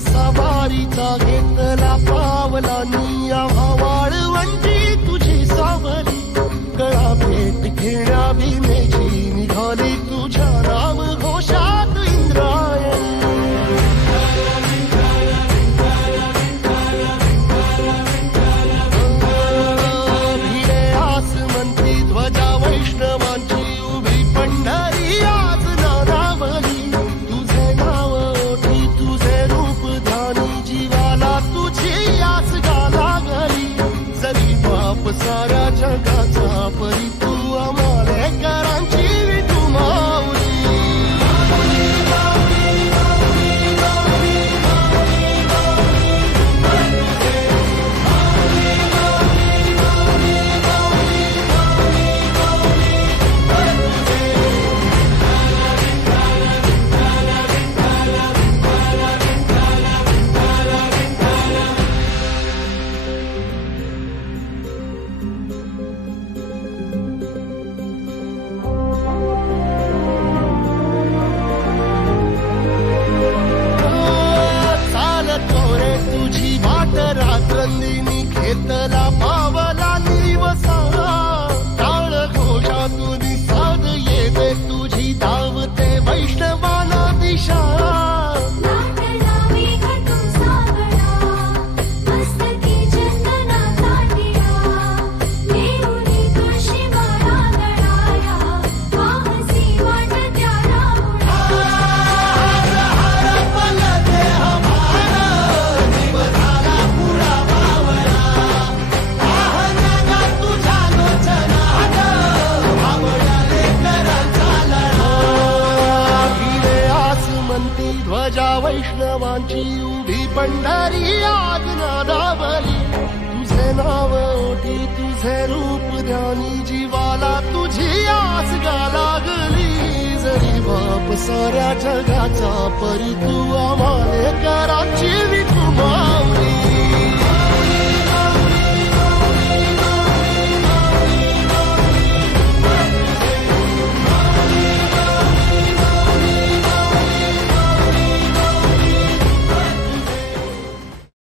सवारीचा घेतला पावलांनी आम्हा वाळवंटी तुझी सावली गळा भेट घेण्या भीमेची निघाली तुझ्या राम घोषात इंद्रायणी भिडे आसमंती ध्वजा वैष्णवांची उभी पंढरी आज नानावली तुझे नाव ओठी तुझे रूप जीवाला तुझी आस गाला गली जरी बाप साऱ्या जगाचा परी तू आमालेकरांची विठू माऊली रात्रंदिनी घेतला पावला निवसा टाळ घोषातून साध येते तुझी धावते वैष्णवाना दिशा ध्वजा वैष्णवांची उभी पंढरी आज नादावली तुझे नाव ओठी तुझे रूप ध्यानी जीवाला तुझी आस गा लागली जरी बाप साऱ्या जगाचा परी तू आमालेकरांची विठू माऊली